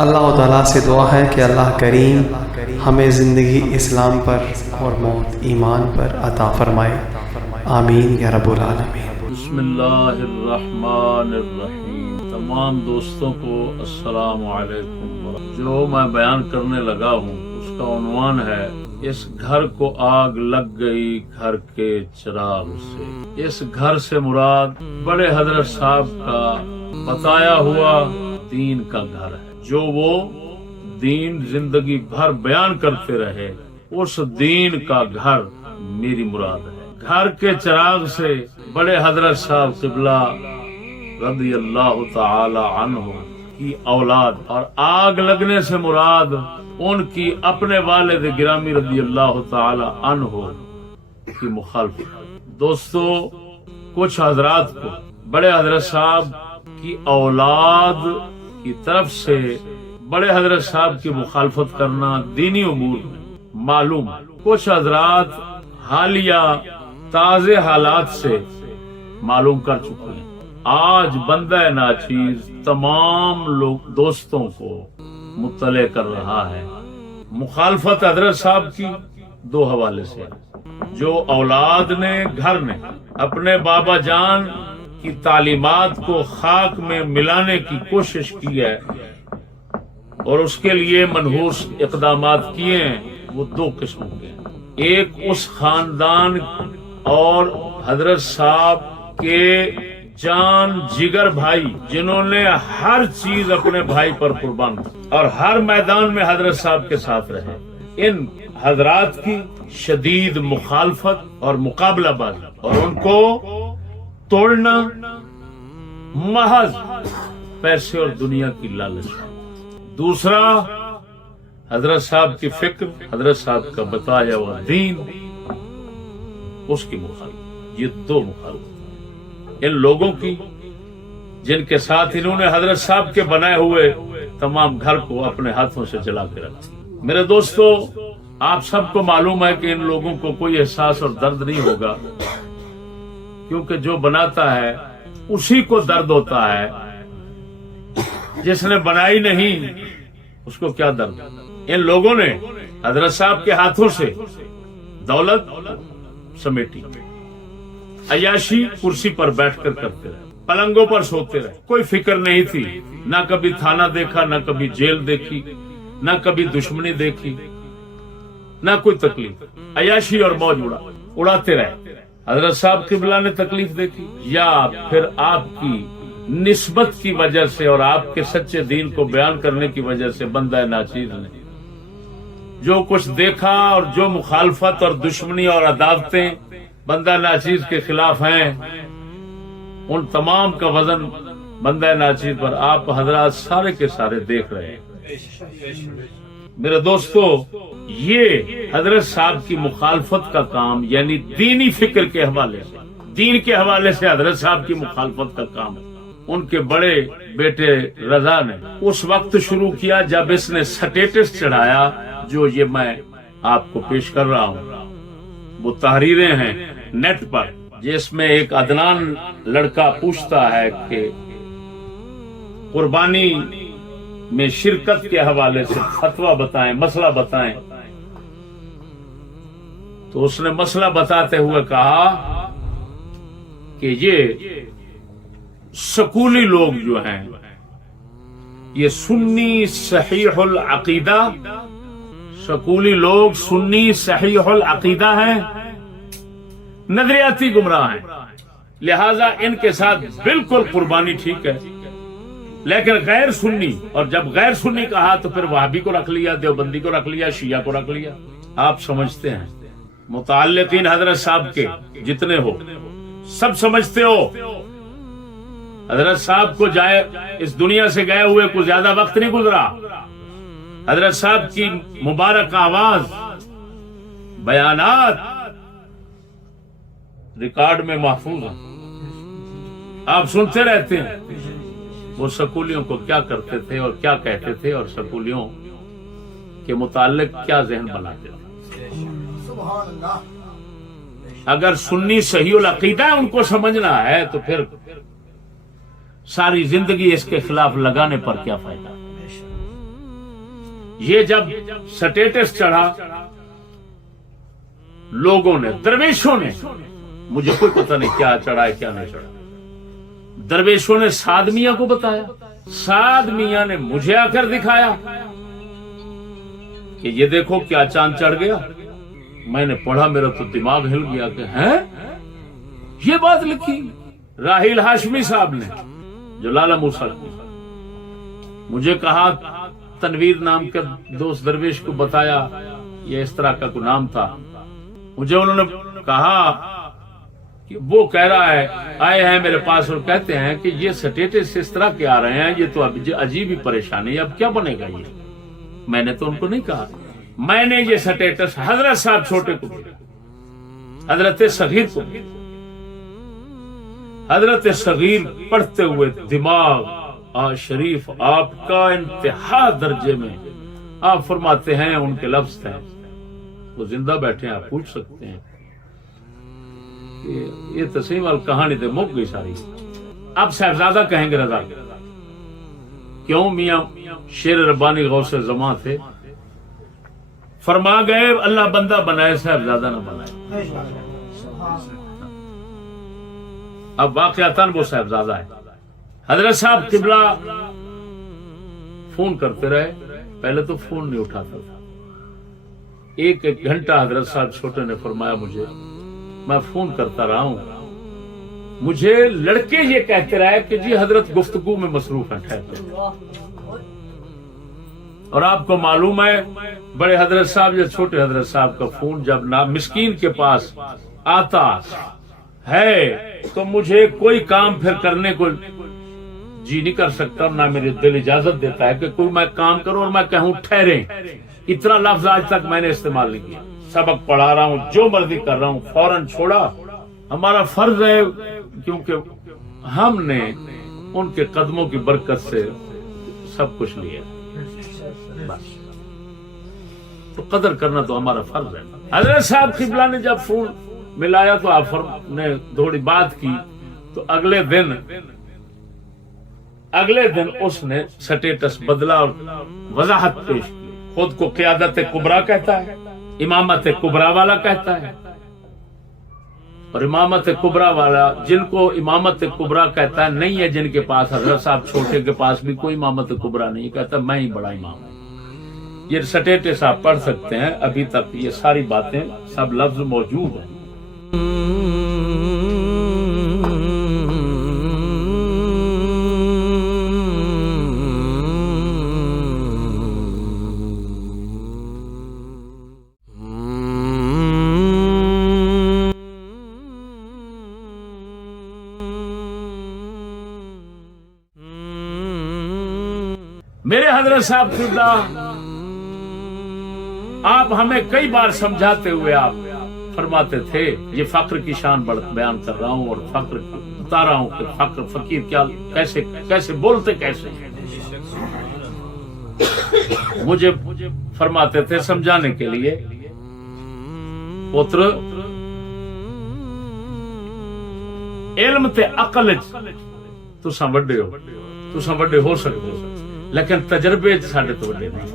اللہ تعالیٰ سے دعا ہے کہ اللہ کریم ہمیں زندگی اسلام پر اور موت ایمان پر عطا فرمائے، آمین یا رب العالمین۔ بسم اللہ الرحمن الرحیم۔ تمام دوستوں کو السلام علیکم۔ جو میں بیان کرنے لگا ہوں اس کا عنوان ہے اس گھر کو آگ لگ گئی گھر کے چراغ سے۔ اس گھر سے مراد بڑے حضرت صاحب کا بتایا ہوا دین کا گھر ہے، جو وہ دین زندگی بھر بیان کرتے رہے، اس دین کا گھر میری مراد ہے۔ گھر کے چراغ سے بڑے حضرت صاحب قبلہ رضی اللہ تعالی عنہ کی اولاد، اور آگ لگنے سے مراد ان کی اپنے والد گرامی رضی اللہ تعالی عنہ کی مخالفت۔ دوستو، کچھ حضرات کو بڑے حضرت صاحب کی اولاد کی طرف سے بڑے حضرت صاحب کی مخالفت کرنا دینی امور میں معلوم ہے۔ کچھ حضرات حالیہ تازہ حالات سے معلوم کر چکے ہیں۔ آج بندہ ناچیز تمام لوگ دوستوں کو مطلع کر رہا ہے۔ مخالفت حضرت صاحب کی دو حوالے سے، جو اولاد نے گھر نے اپنے بابا جان کی تعلیمات کو خاک میں ملانے کی کوشش کی ہے اور اس کے لیے منحوس اقدامات کیے ہیں، وہ دو قسموں کے ہیں۔ ایک اس خاندان اور حضرت صاحب کے جان جگر بھائی جنہوں نے ہر چیز اپنے بھائی پر قربان کی اور ہر میدان میں حضرت صاحب کے ساتھ رہے، ان حضرات کی شدید مخالفت اور مقابلہ بازی اور ان کو توڑنا محض پیسے اور دنیا کی لالچ۔ دوسرا، حضرت صاحب کی فکر، حضرت صاحب کا بتایا ہوا دین، اس کی مخالفت۔ یہ دو مخالفت ان لوگوں کی جن کے ساتھ انہوں نے حضرت صاحب کے بنائے ہوئے تمام گھر کو اپنے ہاتھوں سے جلا کے رکھا۔ میرے دوستو، آپ سب کو معلوم ہے کہ ان لوگوں کو کوئی احساس اور درد نہیں ہوگا، کیونکہ جو بناتا ہے اسی کو درد ہوتا ہے، جس نے بنائی نہیں اس کو کیا درد۔ ان لوگوں نے حضرت صاحب کے ہاتھوں سے دولت سمیٹی، عیاشی کرسی پر بیٹھ کر کرتے رہے، پلنگوں پر سوتے رہے، کوئی فکر نہیں تھی، نہ کبھی تھانہ دیکھا، نہ کبھی جیل دیکھی، نہ کبھی دشمنی دیکھی، نہ کوئی تکلیف، عیاشی اور موج اڑاتے رہے۔ حضرت صاحب قبلہ نے تکلیف دیکھی، یا پھر آپ کی نسبت کی وجہ سے اور آپ کے سچے دین کو بیان کرنے کی وجہ سے بندہ ناچیز نے جو کچھ دیکھا اور جو مخالفت اور دشمنی اور عداوتیں بندہ ناچیز کے خلاف ہیں، ان تمام کا وزن بندہ ناچیز پر آپ حضرات سارے کے سارے دیکھ رہے ہیں۔ میرے دوستو، یہ حضرت صاحب کی مخالفت کا کام، یعنی دینی فکر کے حوالے سے، دین کے حوالے سے حضرت صاحب کی مخالفت کا کام ان کے بڑے بیٹے رضا نے اس وقت شروع کیا جب اس نے سٹیٹس چڑھایا جو یہ میں آپ کو پیش کر رہا ہوں۔ وہ تحریریں ہیں نیٹ پر، جس میں ایک عدنان لڑکا پوچھتا ہے کہ قربانی میں شرکت کے حوالے سے فتویٰ بتائیں، مسئلہ بتائیں۔ تو اس نے مسئلہ بتاتے ہوئے کہا کہ یہ سکولی لوگ جو ہیں، یہ سنی صحیح العقیدہ، سکولی لوگ سنی صحیح العقیدہ ہیں، نظریاتی گمراہ ہیں، لہذا ان کے ساتھ بالکل قربانی ٹھیک ہے۔ لیکن غیر سنی، اور جب غیر سنی کہا تو پھر وہابی کو رکھ لیا، دیوبندی کو رکھ لیا، شیعہ کو رکھ لیا۔ آپ سمجھتے ہیں متعلقین حضرت صاحب کے جتنے ہو سب سمجھتے ہو حضرت صاحب کو جائے اس دنیا سے گئے ہوئے کو زیادہ وقت نہیں گزرا، حضرت صاحب کی مبارک آواز، بیانات ریکارڈ میں محفوظ ہیں، آپ سنتے رہتے ہیں وہ سکولیوں کو کیا کرتے تھے اور کیا کہتے تھے اور سکولیوں کے متعلق کیا ذہن بناتے تھے۔ اگر سنی صحیح العقیدہ ان کو سمجھنا ہے تو پھر ساری زندگی اس کے خلاف لگانے پر کیا فائدہ؟ یہ جب سٹیٹس چڑھا لوگوں نے، درویشوں نے، مجھے کوئی پتہ نہیں کیا چڑھا ہے کیا نہیں چڑھا، درویشوں نے سعد میاں کو بتایا، سعد میاں نے مجھے آ کر دکھایا کہ یہ دیکھو کیا چاند چڑھ گیا۔ میں نے پڑھا، میرا تو دماغ ہل گیا کہ ہیں یہ بات لکھی راحیل ہاشمی صاحب نے، جو لالا موسیٰ کو، مجھے کہا تنویر نام کے دوست درویش کو بتایا، یہ اس طرح کا کوئی نام تھا، مجھے انہوں نے کہا کہ وہ کہہ رہا ہے، آئے ہیں میرے پاس اور کہتے ہیں کہ یہ سٹیٹس اس طرح کے آ رہے ہیں، یہ تو اب عجیب ہی پریشانی ہے، اب کیا بنے گا یہ۔ میں نے تو ان کو نہیں کہا، میں نے یہ سٹیٹس حضرت صاحب چھوٹے کو بھیجا، حضرت صغیر کو بھیجا۔ حضرت صغیر پڑھتے ہوئے دماغ شریف آپ کا انتہا درجے میں، آپ فرماتے ہیں ان کے لفظ تھے، وہ زندہ بیٹھے ہیں، آپ پوچھ سکتے ہیں کہ یہ تسلیم کہانی تے مک گئی ساری۔ اب صاحبزادہ کہیں گے رضا، کیوں؟ میاں شیر ربانی غوث زمان تھے، فرما گئے اللہ بندہ بنائے صاحبزادہ نہ بنائے۔ اب واقعاتاً وہ صاحبزادہ ہے۔ حضرت صاحب قبلہ فون کرتے رہے، پہلے تو فون نہیں اٹھاتا تھا، ایک گھنٹہ حضرت صاحب چھوٹے نے فرمایا مجھے، میں فون کرتا رہا ہوں، مجھے لڑکے یہ کہتے رہے کہ جی حضرت گفتگو میں مصروف ہیں، ٹھہرتے۔ اور آپ کو معلوم ہے بڑے حضرت صاحب یا چھوٹے حضرت صاحب کا فون جب نہ مسکین کے پاس آتا ہے تو مجھے کوئی کام پھر کرنے کو جی نہیں کر سکتا، نہ میرے دل اجازت دیتا ہے کہ کوئی میں کام کروں اور میں کہوں ٹھہریں۔ اتنا لفظ آج تک میں نے استعمال نہیں کیا۔ سبق پڑھا رہا ہوں، جو مرضی کر رہا ہوں، فوراً چھوڑا۔ ہمارا فرض ہے، کیونکہ ہم نے ان کے قدموں کی برکت سے سب کچھ لیا، بس تو قدر کرنا تو ہمارا فرض ہے۔ حضرت صاحب قبلہ نے جب فون ملایا تو آپ نے تھوڑی بات کی، تو اگلے دن اس نے سٹیٹس بدلا اور وضاحت پیش کی، خود کو قیادت کبریٰ کہتا ہے، امامت کبریٰ والا کہتا ہے، اور امامت کبریٰ والا جن کو امامت کبریٰ کہتا ہے نہیں ہے جن کے پاس، حضرت صاحب چھوٹے کے پاس بھی کوئی امامت کبریٰ نہیں، کہتا میں ہی بڑا امام ہوں۔ یہ سٹیٹس آپ پڑھ سکتے ہیں، ابھی تک یہ ساری باتیں سب لفظ موجود ہیں۔ میرے حضرت صاحب خدا آپ ہمیں کئی بار سمجھاتے ہوئے آپ فرماتے تھے، یہ فقر کی شان بیان کر رہا ہوں اور فقر بتا رہا ہوں کہ فقر فقیر کیا کیسے بولتے کیسے۔ مجھے فرماتے تھے سمجھانے کے لیے، پتر علم تے عقل تساں وڈے ہو سکتے ہو، لیکن تجربے ساڈے تو وڈے نہیں۔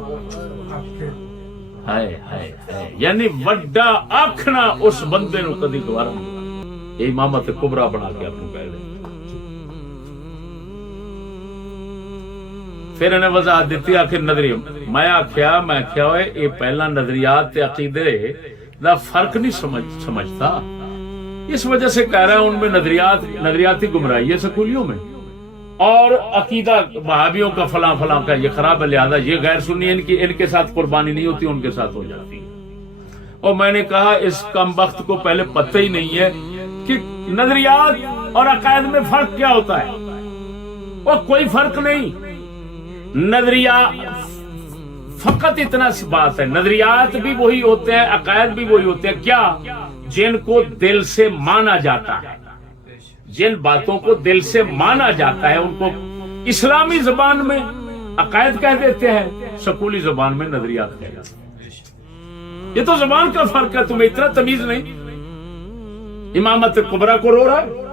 یعنی وڈا آکھنا اس بندے نو کدی گوارا نہیں، یہ امامت کبریٰ بنا کے آپ کو کہہ دیں۔ پھر انہیں وضاحت دیتی آخر نظریہ، میں آخیا یہ پہلا نظریات تے عقیدے دا فرق نہیں سمجھتا، اس وجہ سے کہہ رہا ہے ان میں نظریاتی گمراہی ہے سکولیوں میں، اور عقیدہ وہابیوں کا فلاں کا یہ خراب ہے، لہذا یہ غیر سنی ان کے ساتھ قربانی نہیں ہوتی، ان کے ساتھ ہو جاتی ہے۔ اور میں نے کہا اس کم بخت کو پہلے پتہ ہی نہیں ہے کہ نظریات اور عقائد میں فرق کیا ہوتا ہے۔ اور کوئی فرق نہیں، نظریات فقط اتنا سی بات ہے، نظریات بھی وہی ہوتے ہیں، عقائد بھی وہی ہوتے ہیں، کیا؟ جن کو دل سے مانا جاتا ہے، جن باتوں کو دل سے مانا جاتا ہے ان کو اسلامی زبان میں عقائد کہہ دیتے ہیں، سکولی زبان میں نظریات کہہ جاتے ہیں۔ یہ تو زبان کا فرق ہے، تمہیں اتنا تمیز نہیں۔ امامت کبریٰ کو رو رہا ہے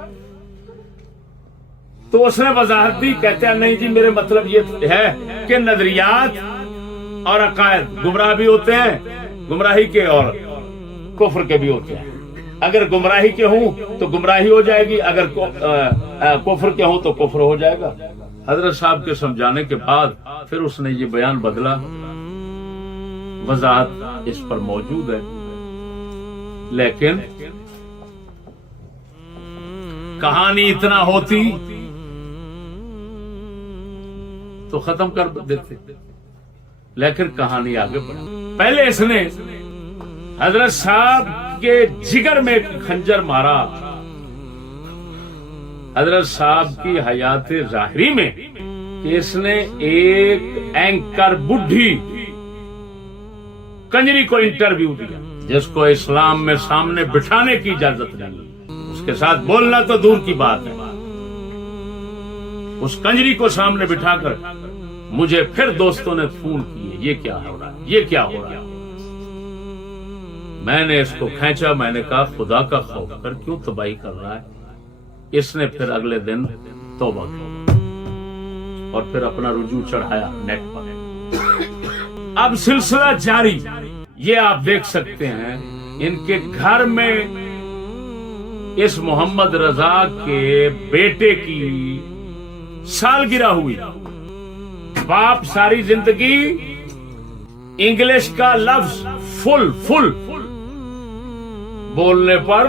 تو اس نے وضاحت دی، کہتے ہیں نہیں جی میرے مطلب یہ ہے کہ نظریات اور عقائد گمراہ بھی ہوتے ہیں، گمراہی کے اور کفر کے بھی ہوتے ہیں. اگر گمراہی کے ہوں تو گمراہی ہو جائے گی، اگر کفر کے ہوں تو کفر ہو جائے گا. حضرت صاحب کے سمجھانے کے بعد پھر اس نے یہ بیان بدلا. وضاحت اس پر موجود ہے، لیکن کہانی اتنا ہوتی تو ختم کر دیتے، لیکن کہانی آگے بڑھی. پہلے اس نے حضرت صاحب کے جگر میں خنجر مارا. حضرت صاحب کی حیات ظاہری میں اس نے ایک اینکر بڈھی کنجری کو انٹرویو دیا، جس کو اسلام میں سامنے بٹھانے کی اجازت نہیں، اس کے ساتھ بولنا تو دور کی بات ہے. اس کنجری کو سامنے بٹھا کر مجھے پھر دوستوں نے فون کیے، یہ کیا ہو رہا ہے، یہ کیا ہو رہا ہے. میں نے اس کو کھینچا، میں نے کہا خدا کا خوف کر کیوں تباہی کر رہا ہے. اس نے پھر اگلے دن توبہ کی اور پھر اپنا رجوع چڑھایا نیٹ پر. اب سلسلہ جاری. یہ آپ دیکھ سکتے ہیں ان کے گھر میں اس محمد رضا کے بیٹے کی سالگرہ ہوئی. باپ ساری زندگی انگلش کا لفظ فل بولنے پر،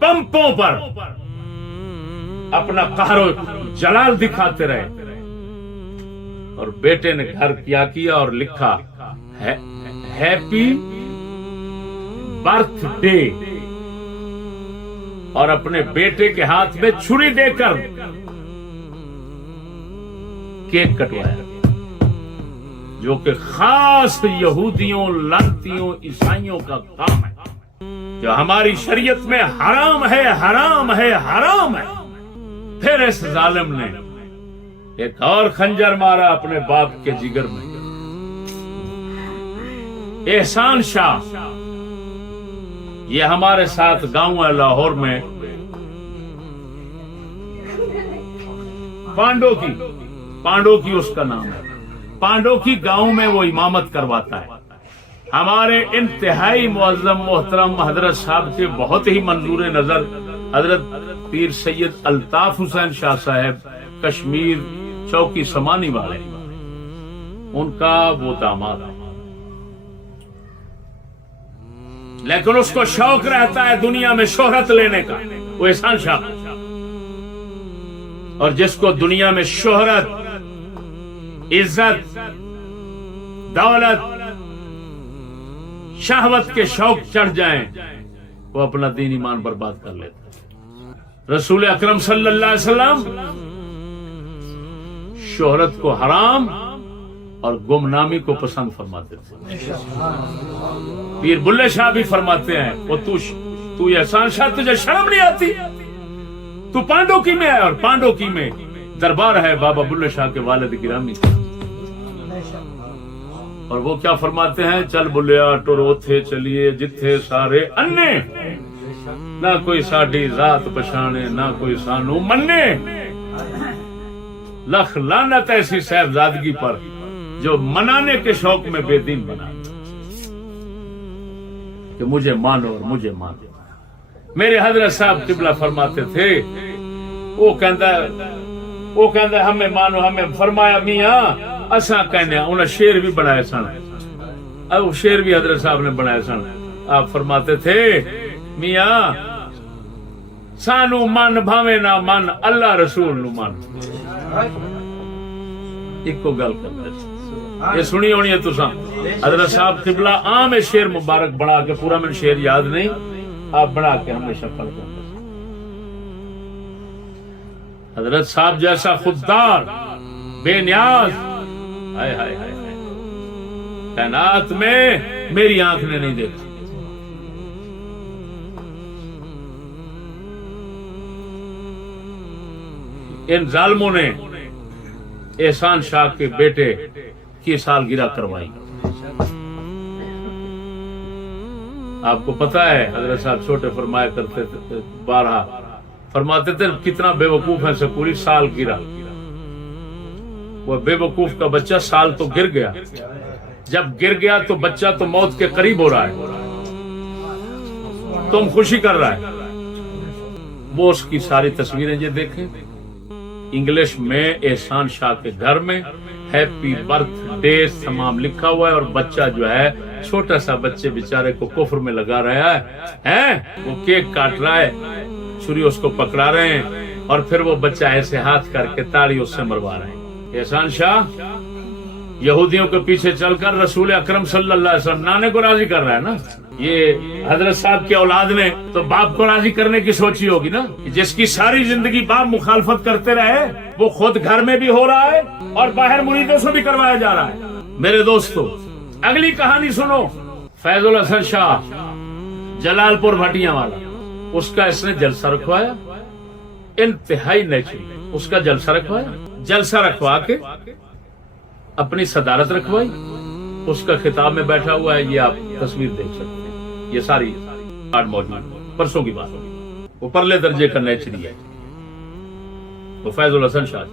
پمپوں پر اپنا قہر و جلال دکھاتے رہے، اور بیٹے نے گھر کیا اور لکھا ہیپی برتھ ڈے، اور اپنے بیٹے کے ہاتھ میں چھری دے کر کیک کٹوایا، جو کہ خاص یہودیوں، لانتیوں، عیسائیوں کا کام ہے، جو ہماری شریعت میں حرام ہے، حرام ہے، حرام ہے. پھر اس ظالم نے ایک اور خنجر مارا اپنے باپ کے جگر میں. احسان شاہ یہ ہمارے ساتھ گاؤں ہے لاہور میں، پانڈو کی اس کا نام ہے. پانڈو کی گاؤں میں وہ امامت کرواتا ہے. ہمارے انتہائی معظم محترم حضرت صاحب کے بہت ہی منظور نظر حضرت پیر سید الطاف حسین شاہ صاحب کشمیر چوکی سمانی والے، ان کا وہ داماد ہے. لیکن اس کو شوق رہتا ہے دنیا میں شہرت لینے کا، وہ احسان شاہ. اور جس کو دنیا میں شہرت، عزت، دولت، شہوت کے شوق چڑھ جائیں، وہ اپنا دین ایمان برباد کر لیتا. رسول اکرم صلی اللہ علیہ وسلم شہرت کو حرام اور گمنامی کو پسند فرماتے تھے. پیر بلے شاہ بھی فرماتے ہیں وہ تو احسان شاہ تجھے شرم نہیں آتی؟ تو پانڈو کی میں ہے، اور پانڈو کی میں دربار ہے بابا بلے شاہ کے والد گرامی. اور وہ کیا فرماتے ہیں؟ چل بلیا ٹرو تھے چلیے جتھے سارے انے، نہ کوئی ساڈی ذات پچھانے، نہ کوئی سانو منے. لکھ لعنت ایسی صاحبزادگی پر جو منانے کے شوق میں بے دین بنا کہ مجھے مانو اور مجھے مانو. میرے حضرت صاحب قبلہ فرماتے تھے، وہ کہندا ہمیں مانو، ہمیں فرمایا میاں اساں کہنے. انہیں شعر بھی بنائے سن، اب شعر بھی حضرت صاحب نے بنائے سن. آپ فرماتے تھے میاں سانو من بھاوے نہ من، اللہ رسول نو من. ایک کو گل کرتے یہ سنی ہونی ہے تساں. حضرت صاحب قبلہ عام شعر مبارک بنا کے، پورا میں شعر یاد نہیں، آپ بنا کے ہمیشہ پڑھتے ہیں. حضرت صاحب جیسا خوددار، بے نیاز، ہائے ہائے ہائے کائنات میں میری آنکھ نے نہیں دیکھا. ان ظالموں نے احسان شاہ کے بیٹے کی سالگرہ کروائی. آپ کو پتا ہے حضرت صاحب چھوٹے فرمایا کرتے تھے، بارہا فرماتے تھے کتنا بے وقوف ہے سکولی. سالگرہ وہ بے وقوف کا بچہ سال تو گر گیا، جب گر گیا تو بچہ تو موت کے قریب ہو رہا ہے، تم خوشی کر رہا ہے۔ وہ اس کی ساری تصویریں یہ دیکھیں، انگلش میں احسان شاہ کے گھر میں ہیپی برتھ ڈے تمام لکھا ہوا ہے، اور بچہ جو ہے چھوٹا سا بچے بیچارے کو کفر میں لگا رہا ہے، وہ کیک کاٹ رہا ہے، چھری اس کو پکڑا رہے ہیں، اور پھر وہ بچہ ایسے ہاتھ کر کے تاڑی اس سے مروا رہے ہیں۔ احسان شاہ یہودیوں کے پیچھے چل کر رسول اکرم صلی اللہ علیہ وسلم نانے کو راضی کر رہا ہے نا۔ یہ حضرت صاحب کی اولاد نے تو باپ کو راضی کرنے کی سوچی ہوگی نا، جس کی ساری زندگی باپ مخالفت کرتے رہے، وہ خود گھر میں بھی ہو رہا ہے اور باہر مریدوں سے بھی کروایا جا رہا ہے۔ میرے دوستو، اگلی کہانی سنو۔ فیض الحسن شاہ جلال پور بھٹیاں والا، اس کا اس نے جلسہ رکھوایا، انتہائی نیچرل اس کا جلسہ رکھوایا، جلسہ رکھوا کے اپنی صدارت رکھوائی، اس کا خطاب میں بیٹھا ہوا ہے، یہ آپ تصویر دیکھ سکتے ہیں، یہ ساری آرٹ موجود، پرسوں کی بات ہوگی، وہ پرلے درجے کا نیچری ہے وہ فیض الحسن شاہ۔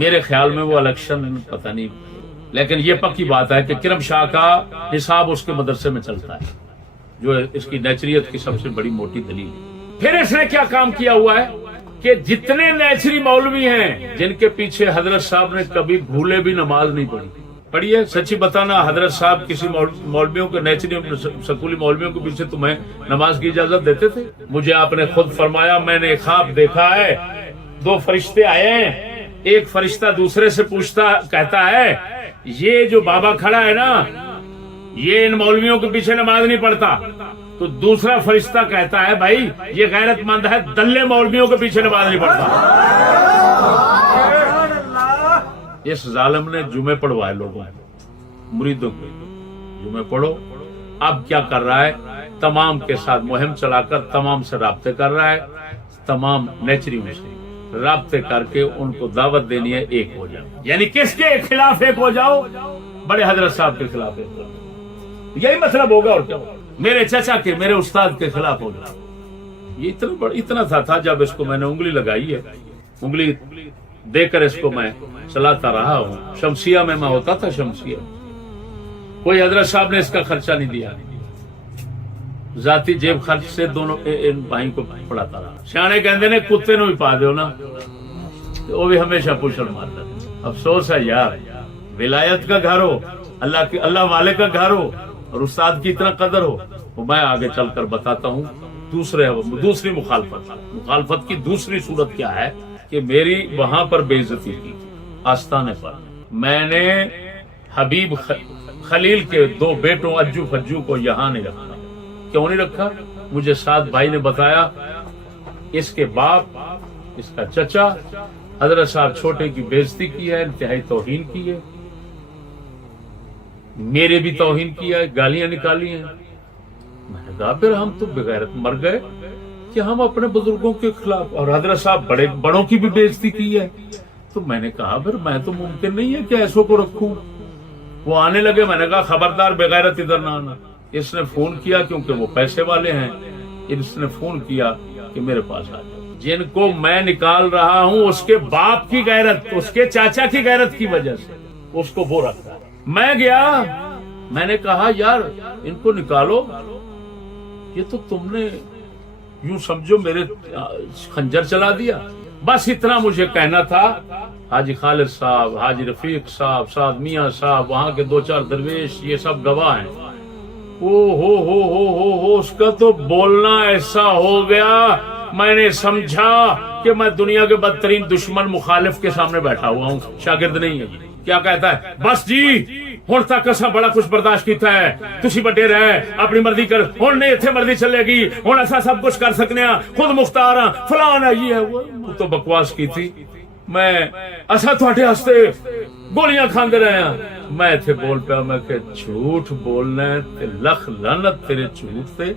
میرے خیال میں وہ الیکشن پتہ نہیں، لیکن یہ پکی بات ہے کہ کرم شاہ کا حساب اس کے مدرسے میں چلتا ہے، جو اس کی نیچریت کی سب سے بڑی موٹی دلیل ہے۔ پھر اس نے کیا کام کیا ہوا ہے کہ جتنے نیچری مولوی ہیں جن کے پیچھے حضرت صاحب نے کبھی بھولے بھی نماز نہیں پڑھی، پڑھیے سچی بتانا، حضرت صاحب کسی مولویوں کے نیچری سکولی مولویوں کے پیچھے تمہیں نماز کی اجازت دیتے تھے؟ مجھے آپ نے خود فرمایا، میں نے خواب دیکھا ہے، دو فرشتے آئے ہیں، ایک فرشتہ دوسرے سے پوچھتا کہتا ہے یہ جو بابا کھڑا ہے نا، یہ ان مولویوں کے پیچھے نماز نہیں پڑھتا، تو دوسرا فرشتہ کہتا ہے بھائی یہ غیرت مند ہے، دلے مولویوں کے پیچھے نماز نہیں پڑھتا۔ اس ظالم نے جمعے پڑھوائے لوگوں مریدوں کو، جمعے پڑھو۔ اب کیا کر رہا ہے؟ تمام کے ساتھ مہم چلا کر تمام سے رابطے کر رہا ہے، تمام نیچری میں سے رابطے کر کے ان کو دعوت دینی ہے ایک ہو جاؤ، یعنی کس کے خلاف ایک ہو جاؤ؟ بڑے حضرت صاحب کے خلاف ایک ہو جاؤ، یہی مطلب ہوگا اور کیا ہوگا؟ میرے چچا کے، میرے استاد کے خلاف ہو جاؤ۔ یہ اتنا تھا جب اس کو میں نے انگلی لگائی ہے، انگلی دے کر اس کو میں چلاتا رہا ہوں۔ شمسیہ میں ہوتا تھا، شمسیہ کوئی حضرت صاحب نے اس کا خرچہ نہیں دیا، ذاتی جیب خرچ سے دونوں ان بھائی کو پڑھاتا رہا۔ سیانے کہندے نے کتے نو ہی پا دیو نا، وہ بھی ہمیشہ پوچھل مارتا۔ افسوس ہے یار، ولایت کا گھر ہو، اللہ والے کا گھر ہو اور استاد کی اتنا قدر ہو، وہ میں آگے چل کر بتاتا ہوں۔ دوسری مخالفت کی دوسری صورت کیا ہے کہ میری وہاں پر بے عزتی کی آستانے پر۔ میں نے حبیب خلیل کے دو بیٹوں اجو فجو کو یہاں نہیں رکھا۔ کیوں نہیں رکھا؟ مجھے ساتھ بھائی نے بتایا، اس کے باپ، اس کا چچا حضرت صاحب چھوٹے کی بے عزتی کی ہے، انتہائی توہین کی ہے، میرے بھی توہین کیا ہے، گالیاں نکالی ہیں۔ میں نے کہا پھر ہم تو بغیرت مر گئے کہ ہم اپنے بزرگوں کے خلاف، اور حضرت صاحب بڑوں کی بھی بے عزتی کی ہے۔ تو میں نے کہا پھر میں تو ممکن نہیں ہے کہ ایسوں کو رکھوں۔ وہ آنے لگے، میں نے کہا خبردار بغیرت ادھر نہ آنا۔ اس نے فون کیا کیونکہ وہ پیسے والے ہیں، اس نے فون کیا کہ میرے پاس آ جاؤ۔ جن کو میں نکال رہا ہوں اس کے باپ کی غیرت، اس کے چاچا کی غیرت کی وجہ سے اس کو وہ رکھتا ہے۔ میں گیا، میں نے کہا یار ان کو نکالو، یہ تو تم نے یوں سمجھو میرے خنجر چلا دیا۔ بس اتنا مجھے کہنا تھا۔ حاجی خالد صاحب، حاجی رفیق صاحب، سعد میاں صاحب، وہاں کے دو چار درویش، یہ سب گواہ ہیں۔ ہو اس کا تو بولنا ایسا ہو گیا، میں نے سمجھا کہ میں دنیا کے بدترین دشمن مخالف کے سامنے بیٹھا ہوا ہوں، شاگرد نہیں ہے۔ کیا کہتا ہے؟ بس جی ہن تک اسا بڑا کچھ برداشت کیتا ہے، تسی بڑے رہے اپنی مرضی کر، ہن نہیں اتنے مرضی چلے گی، ہن اسا سب کچھ کر سکنے ہاں، خود مختار ہاں، فلان ہے، یہ ہے وہ تو بکواس کی تھی۔ میں اسا تواڈے واسطے گولیاں کھاندے رہے ہیں۔ میں اتنے بول پیا، میں کہ جھوٹ بولنا ہے تے لکھ لعنت تیرے جھوٹ تے،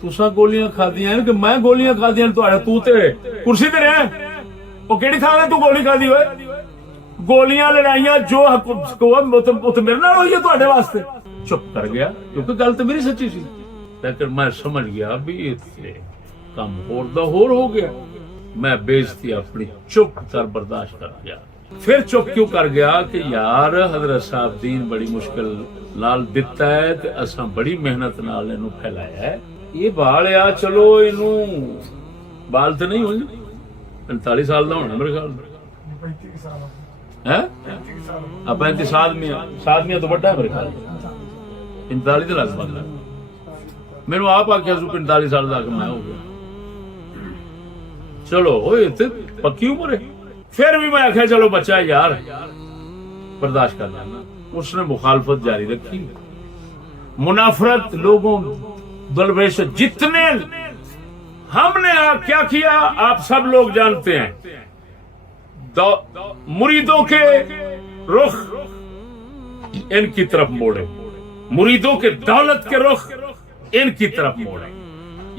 تساں گولیاں کھادیاں ہیں کہ میں گولیاں کھادیاں تواڈے؟ تو تے کرسی تے رہے، او کیڑی تھاں تے تو گولی کھادی ہوئے؟ گولیاں لڑائیاں جو میرے نال ہوئی ہے تواڈے واسطے؟ چپ کر گیا کیونکہ گل تو میری سچی سی، لیکن میں سمجھ گیا بھی کم ہور دا ہور ہو گیا۔ میں بے عزتی اپنی چپ کر برداشت کر گیا۔ پھر چپ کیوں کر گیا کہ یار حضرت صاحب دین بڑی مشکل نال دتا ہے تے اساں بڑی محنت نال اینو پھیلایا ہے. یہ بال آ چلو اینو بال تے نہیں ہوئی 45 سال دا ہونا میرے خیال ہے 35 آدمی تو بڑا ہے میرے خیال 45 تو لگ بھگ میرے آپ آخیا 45 سال تک میں ہو گیا. چلو پکی عمر ہے. پھر بھی میں آخیا چلو بچہ یار برداشت کر لینا. اس نے مخالفت جاری رکھی. منافرت لوگوں دلویش جتنے ہم نے کیا کیا آپ سب لوگ جانتے ہیں. مریدوں کے رخ ان کی طرف موڑے, مریدوں کے دولت کے رخ ان کی طرف موڑے.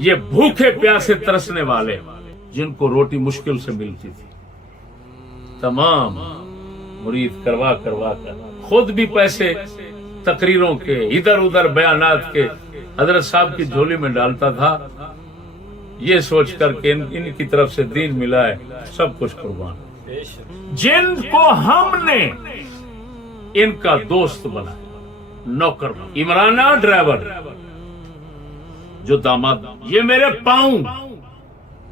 یہ بھوکے پیاسے ترسنے والے جن کو روٹی مشکل سے ملتی تھی تمام مرید کروا کر خود بھی پیسے تقریروں کے ادھر ادھر بیانات کے حضرت صاحب کی جھولی میں ڈالتا تھا, یہ سوچ کر کہ ان کی طرف سے دین ملا ہے سب کچھ قربان. جن کو ہم نے ان کا دوست بنا نوکر بنا. عمرانہ ڈرائیور جو داماد, یہ میرے پاؤں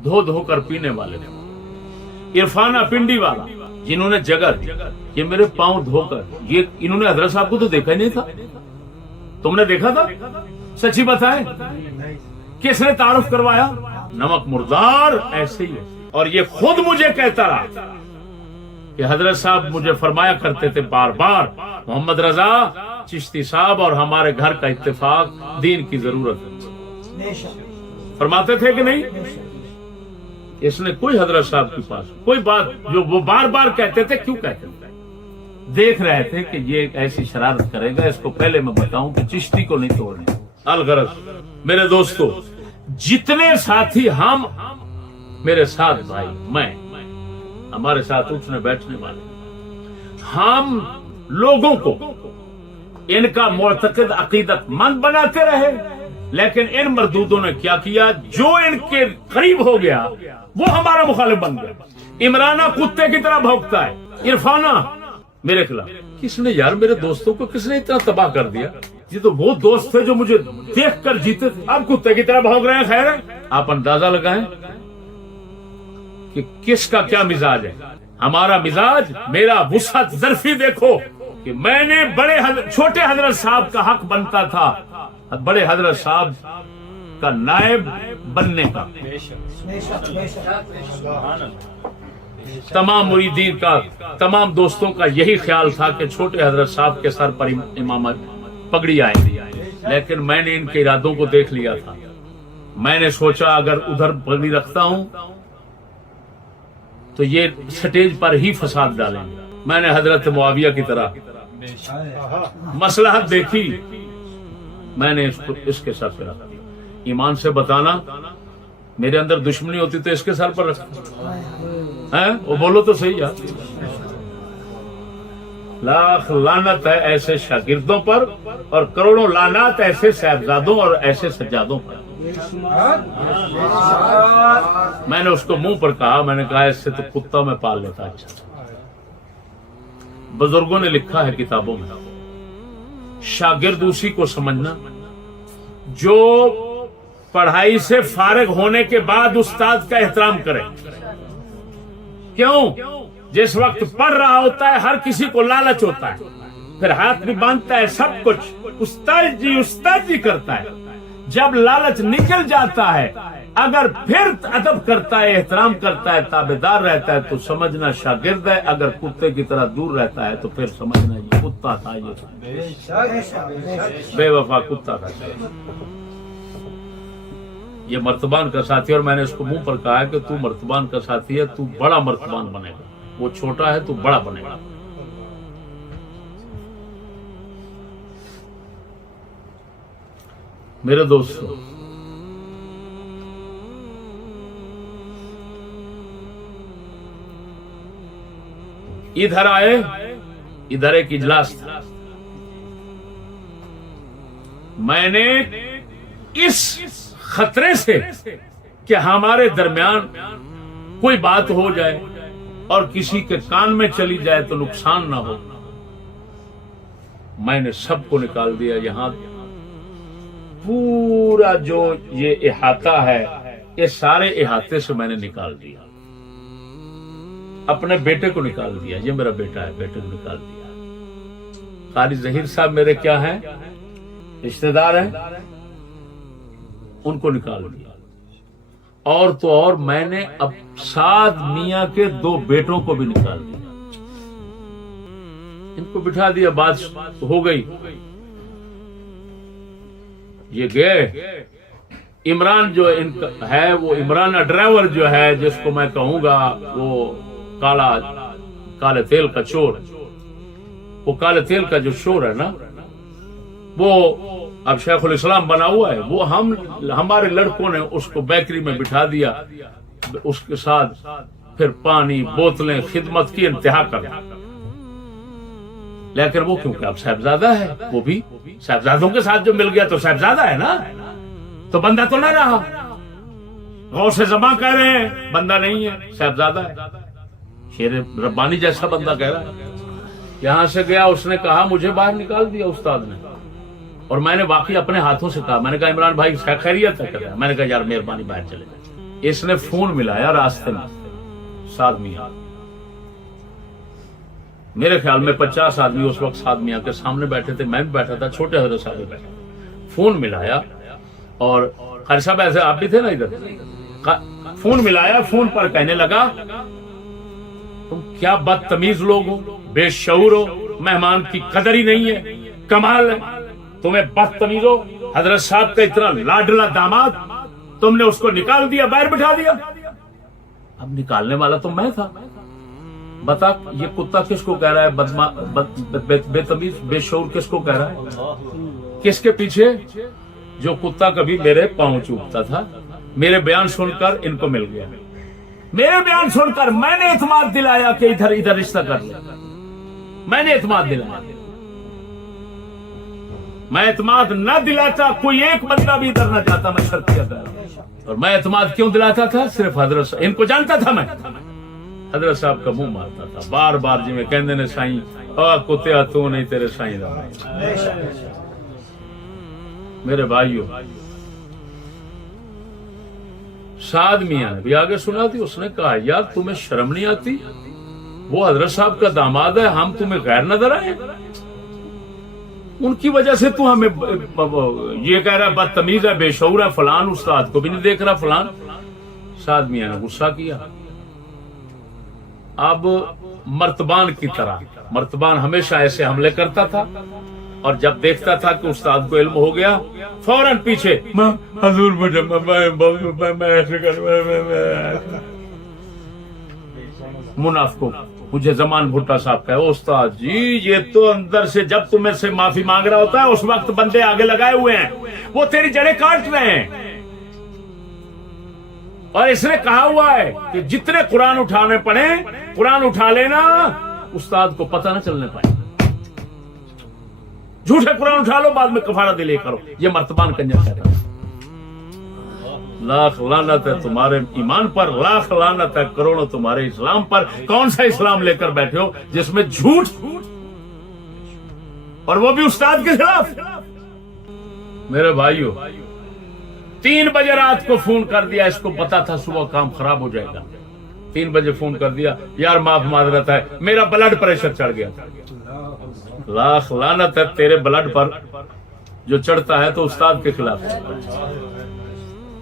دھو کر پینے والے تھے. عرفانہ پنڈی والا جنہوں نے جگہ دی, یہ میرے پاؤں دھو کر, یہ انہوں نے حضرت صاحب کو تو دیکھا ہی نہیں تھا. تم نے دیکھا تھا؟ سچی بتائیں کس نے تعارف کروایا؟ نمک مردار ایسے ہی ہے. اور یہ خود مجھے کہتا رہا کہ حضرت صاحب مجھے فرمایا کرتے تھے بار بار, محمد رضا چشتی صاحب اور ہمارے گھر کا اتفاق دین کی ضرورت ہے. فرماتے تھے کہ نہیں؟ اس نے کوئی حضرت صاحب کے پاس کوئی بات جو وہ بار بار کہتے تھے, کیوں کہتے تھے؟ دیکھ رہے تھے کہ یہ ایسی شرارت کرے گا, اس کو پہلے میں بتاؤں کہ چشتی کو نہیں توڑنے. الغرض میرے دوستو, جتنے ساتھی ہم, میرے ساتھ بھائی, میں, ہمارے ساتھ اٹھنے بیٹھنے والے, ہم لوگوں کو ان کا معتقد عقیدت مند بناتے رہے. لیکن ان مردودوں نے کیا کیا, جو ان کے قریب ہو گیا وہ ہمارا مخالف بن گیا. عمرانہ کتے کی طرح بھونکتا ہے, عرفانہ میرے خلاف. کس نے یار میرے دوستوں کو کس نے اتنا تباہ کر دیا؟ یہ تو وہ دوست تھے جو مجھے دیکھ کر جیتے تھے, اب کتے کی طرح بھونک رہے ہیں. خیر ہے, آپ اندازہ لگائیں کہ کس کا کیا مزاج ہے. ہمارا مزاج, میرا وسعت ظرفی دیکھو کہ میں نے چھوٹے حضرت صاحب کا حق بنتا تھا بڑے حضرت صاحب کا نائب بننے کا. تمام مریدین کا, تمام دوستوں کا یہی خیال تھا کہ چھوٹے حضرت صاحب کے سر پر امامت پگڑی آئے. لیکن میں نے ان کے ارادوں کو دیکھ لیا تھا. میں نے سوچا اگر ادھر پگڑی رکھتا ہوں تو یہ سٹیج پر ہی فساد ڈالیں گے. میں نے حضرت معاویہ کی طرح مصلحت دیکھی, میں نے اس کے سر پہ رکھا. ایمان سے بتانا, میرے اندر دشمنی ہوتی تو اس کے سر پر رکھتا. وہ بولو تو صحیح یار. لاکھ لعنت ہے ایسے شاگردوں پر اور کروڑوں لعنات ایسے صاحبزادوں اور ایسے سجادوں پر. میں نے اس کو منہ پر کہا, میں نے کہا اس سے تو کتا میں پال لیتا. اچھا, بزرگوں نے لکھا ہے کتابوں میں, شاگرد اسی کو سمجھنا جو پڑھائی سے فارغ ہونے کے بعد استاد کا احترام کرے. کیوں؟ جس وقت پڑھ رہا ہوتا ہے ہر کسی کو لالچ ہوتا ہے, پھر ہاتھ بھی باندھتا ہے, سب کچھ استاد جی کرتا ہے. جب لالچ نکل جاتا ہے, اگر پھر ادب کرتا ہے, احترام کرتا ہے, تابعدار رہتا ہے تو سمجھنا شاگرد ہے. اگر کتے کی طرح دور رہتا ہے تو پھر سمجھنا یہ کتا تھا, یہ بے وفا کتا تھا. یہ مرتبان کا ساتھی, اور میں نے اس کو منہ پر کہا ہے کہ تو مرتبان کا ساتھی ہے, تو بڑا مرتبان بنے گا. وہ چھوٹا ہے تو بڑا بنے گا. میرے دوستو, ادھر آئے, ادھر ایک اجلاس تھا. میں نے اس خطرے سے کہ ہمارے درمیان کوئی بات ہو جائے اور کسی کے کان میں چلی جائے تو نقصان نہ ہو. میں نے سب کو نکال دیا. یہاں پورا جو یہ احاطہ ہے یہ سارے احاطے سے میں نے نکال دیا. اپنے بیٹے کو نکال دیا. یہ میرا بیٹا ہے, بیٹے کو نکال دیا. قاری ظہیر صاحب میرے کیا ہیں, رشتہ دار ہیں, ان کو نکال دیا. اور تو اور میں نے اب سعد میاں کے 2 بیٹوں کو بھی نکال دیا. ان کو بٹھا دیا, بات ہو گئی. یہ گئے. عمران جو ان کا ہے, وہ عمران ڈرائیور جو ہے, جس کو میں کہوں گا وہ کالے تیل کا چور, وہ کالے تیل کا جو چور ہے نا, وہ اب شیخ الاسلام بنا ہوا ہے. وہ ہمارے لڑکوں نے اس کو بیکری میں بٹھا دیا, اس کے ساتھ پھر پانی بوتلیں خدمت کی انتہا کر. لیکن وہ کیونکہ اب صاحبزادہ ہے, وہ بھی صاحبزادوں کے ساتھ جو مل گیا تو صاحبزادہ ہے نا, تو بندہ تو نہ رہا. غوث زماں کہہ رہے ہیں بندہ نہیں ہے, صاحبزادہ ہے. شیر ربانی جیسا بندہ کہہ رہا ہے. یہاں سے گیا, اس نے کہا مجھے باہر نکال دیا استاد نے. اور میں نے واقعی اپنے ہاتھوں سے کہا, میں نے کہا عمران بھائی خیریت ہے کہتا ہے. میں نے کہا یار مہربانی باہر چلے جائے. اس نے فون ملایا راستے میں سعد میاں. میرے خیال میں 50 آدمی اس وقت سعد میاں کے سامنے بیٹھے تھے, میں بھی بیٹھا تھا, چھوٹے حضرت صاحب بھی بیٹھے. فون ملایا اور قاری صاحب ایسے آپ بھی تھے نا ادھر. فون ملایا, فون پر کہنے لگا تم کیا بدتمیز لوگ ہو, بے شعور ہو, مہمان کی قدر ہی نہیں ہے, کمال ہے تمہیں بدتمیز ہو. حضرت صاحب کا اتنا لاڈلا داماد, تم نے اس کو نکال دیا, باہر بٹھا دیا. اب نکالنے والا تو میں تھا. بتا یہ کتا کس کو کہہ رہا ہے, بے تمیز بے شعور کس کو کہہ رہا ہے, کس کے پیچھے؟ جو کتا کبھی میرے پاؤں چوبتا تھا. میرے بیان سن کر ان کو مل گیا. میرے بیان سن کر میں نے اعتماد دلایا کہ ادھر رشتہ کر لیا. میں نے اعتماد دلایا. میں اعتماد نہ دلاتا کوئی ایک بندہ بھی ادھر نہ جاتا. میں شرط کیا تھا. اور میں اعتماد کیوں دلاتا تھا؟ صرف حضرت صاحب, ان کو جانتا تھا میں. حضرت صاحب کا منہ مارتا تھا بار بار, جی میں کہندے نے سائیں کتیا تو نہیں تیرے سائیں دا. میرے بھائیو, سعد میاں نے بھی آگے سنا تھی. اس نے کہا یار تمہیں شرم نہیں آتی, وہ حضرت صاحب کا داماد ہے, ہم تمہیں غیر نظر آئے. ان کی وجہ سے تو ہمیں یہ کہہ رہا ہے بدتمیز ہے, بے شعور ہے, فلان استاد کو بھی نہیں دیکھ رہا, فلان. سعد میاں نے غصہ کیا. اب مرتبان کی طرح, مرتبان ہمیشہ ایسے حملے کرتا تھا, اور جب دیکھتا تھا کہ استاد کو علم ہو گیا فوراً پیچھے حضور منافقوں. مجھے زمان بھٹا صاحب کا استاد جی یہ تو اندر سے جب تمہیں سے معافی مانگ رہا ہوتا ہے اس وقت بندے آگے لگائے ہوئے ہیں, وہ تیری جڑیں کاٹ رہے ہیں. اور اس نے کہا ہوا ہے کہ جتنے قرآن اٹھانے پڑے قرآن اٹھا لینا, استاد کو پتہ نہ چلنے پائے. جھوٹے قرآن اٹھا لو, بعد میں کفارہ دے لے کرو. یہ مرتبان کنجر کہتا ہے. لاکھ لعنت ہے تمہارے ایمان پر, لاکھ لعنت ہے کروڑوں تمہارے اسلام پر. کون سا اسلام لے کر بیٹھے ہو جس میں جھوٹ, اور وہ بھی استاد کے خلاف. میرے بھائیو 3 بجے رات کو فون کر دیا, اس کو پتا تھا صبح کام خراب ہو جائے گا. 3 بجے فون کر دیا, یار معاف معذرت ہے میرا بلڈ پریشر چڑھ گیا. لاکھ لعنت ہے تیرے بلڈ پر, جو چڑھتا ہے تو استاد کے خلاف چڑھتا ہے,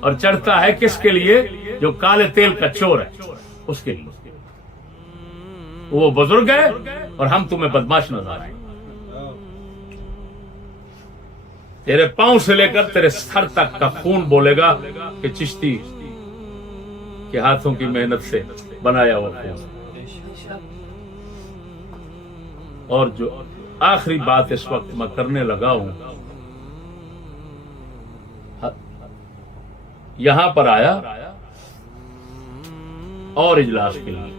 اور چڑھتا ہے کس کے لیے؟ جو کالے تیل کا چور ہے اس کے لیے. وہ بزرگ ہے اور ہم تمہیں بدماش نظر آئے. تیرے پاؤں سے لے کر تیرے سر تک کا خون بولے گا کہ چشتی کے ہاتھوں کی محنت سے بنایا ہوا خون. اور جو آخری بات اس وقت میں کرنے لگا ہوں, یہاں پر آیا اور اجلاس کے لیے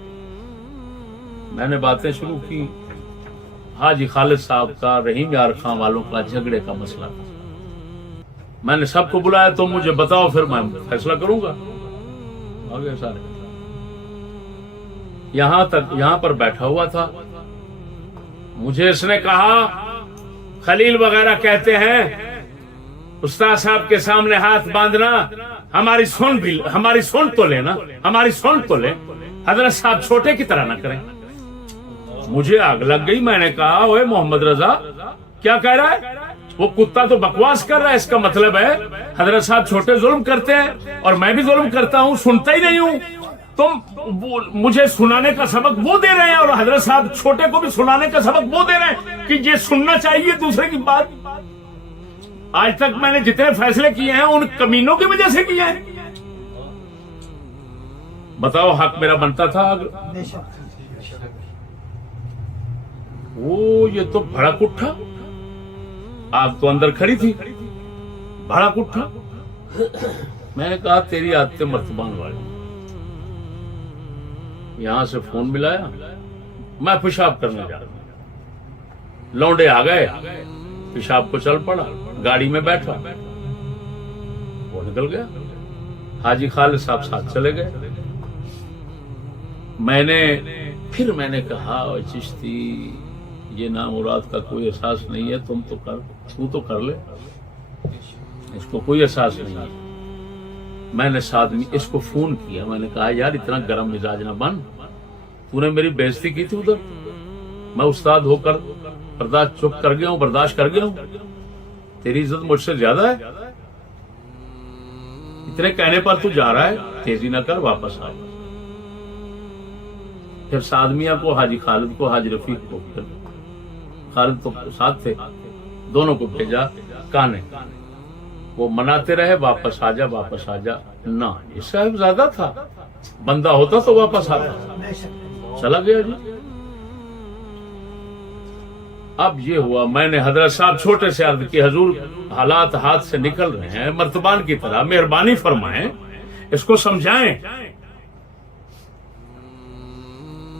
میں نے باتیں شروع کی. حاجی خالد صاحب کا, رحیم یار خان والوں کا جھگڑے کا مسئلہ تھا. میں نے سب کو بلایا, تم مجھے بتاؤ پھر میں فیصلہ کروں گا. آگے سارے یہاں پر بیٹھا ہوا تھا. مجھے اس نے کہا خلیل وغیرہ کہتے ہیں استاد صاحب کے سامنے ہاتھ باندھنا, ہماری سن تو لینا, ہماری سن تو لے, حضرت صاحب چھوٹے کی طرح نہ کریں. مجھے آگ لگ گئی. میں نے کہا اوے محمد رضا کیا کہہ رہا ہے؟ وہ کتا تو بکواس کر رہا ہے. اس کا مطلب ہے حضرت صاحب چھوٹے ظلم کرتے ہیں اور میں بھی ظلم کرتا ہوں, سنتا ہی نہیں ہوں. تم مجھے سنانے کا سبق وہ دے رہے ہیں اور حضرت صاحب چھوٹے کو بھی سنانے کا سبق وہ دے رہے ہیں کہ یہ سننا چاہیے دوسرے کی بات. آج تک میں نے جتنے فیصلے کیے ہیں ان کمینوں کی وجہ سے کیے ہیں. بتاؤ حق میرا بنتا تھا. وہ یہ تو بھڑک اٹھا. آپ تو اندر کھڑی تھی, بھڑک اٹھا. میں نے کہا تیری عادتیں مرتبان والی. یہاں سے فون ملایا, میں پیشاب کرنے جا رہا ہوں. لونڈے آ گئے, پیشاب کو چل پڑا, گاڑی میں بیٹھا, وہ نکل گیا. حاجی خالد صاحب ساتھ چلے گئے. میں نے کہا چشتی یہ نام مراد کا کوئی احساس نہیں ہے, تو تو کر لے, اس کو کوئی احساس نہیں ہے. میں نے ساتھ میں اس کو فون کیا. میں نے کہا یار اتنا گرم مزاج نہ بن, تو نے میری بےزتی کی تھی ادھر, میں استاد ہو کر برداشت کر گیا ہوں. تیری عزت مجھ سے زیادہ ہے. اتنے کہنے پر تو جا رہا ہے, تیزی نہ کر, واپس آ. پھر سادمیہ کو, حاجی خالد کو, حاجی رفیق کو, خالد تو ساتھ تھے, دونوں کو بھیجا کانے. وہ مناتے رہے واپس آ جا. نہ یہ صاحب زیادہ تھا, بندہ ہوتا تو واپس آتا, چلا گیا جی. اب یہ ہوا, میں نے حضرت صاحب چھوٹے سے عرض کی حضور حالات ہاتھ سے نکل رہے ہیں, مرتبان کی طرح مہربانی فرمائیں, اس کو سمجھائیں.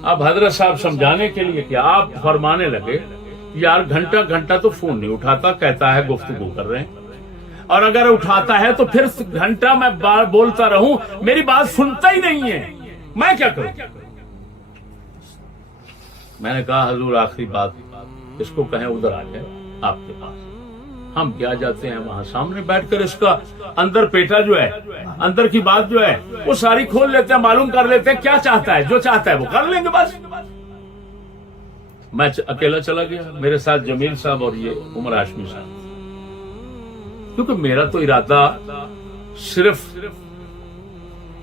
اب حضرت صاحب سمجھانے کے لیے کیا, آپ فرمانے لگے یار گھنٹہ تو فون نہیں اٹھاتا, کہتا ہے گفتگو کر رہے ہیں, اور اگر اٹھاتا ہے تو پھر گھنٹہ میں بولتا رہوں, میری بات سنتا ہی نہیں ہے, میں کیا کروں. میں نے کہا حضور آخری بات, اس کو کہیں ادھر آ جائے آپ کے پاس, ہم کیا جاتے ہیں وہاں سامنے بیٹھ کر اس کا اندر پیٹا جو ہے, اندر کی بات جو ہے وہ ساری کھول لیتے ہیں, معلوم کر لیتے ہیں کیا چاہتا ہے, جو چاہتا ہے وہ کر لیں گے بس. میں اکیلا چلا گیا, میرے ساتھ جمیل صاحب اور یہ عمر ہاشمی صاحب, کیونکہ میرا تو ارادہ صرف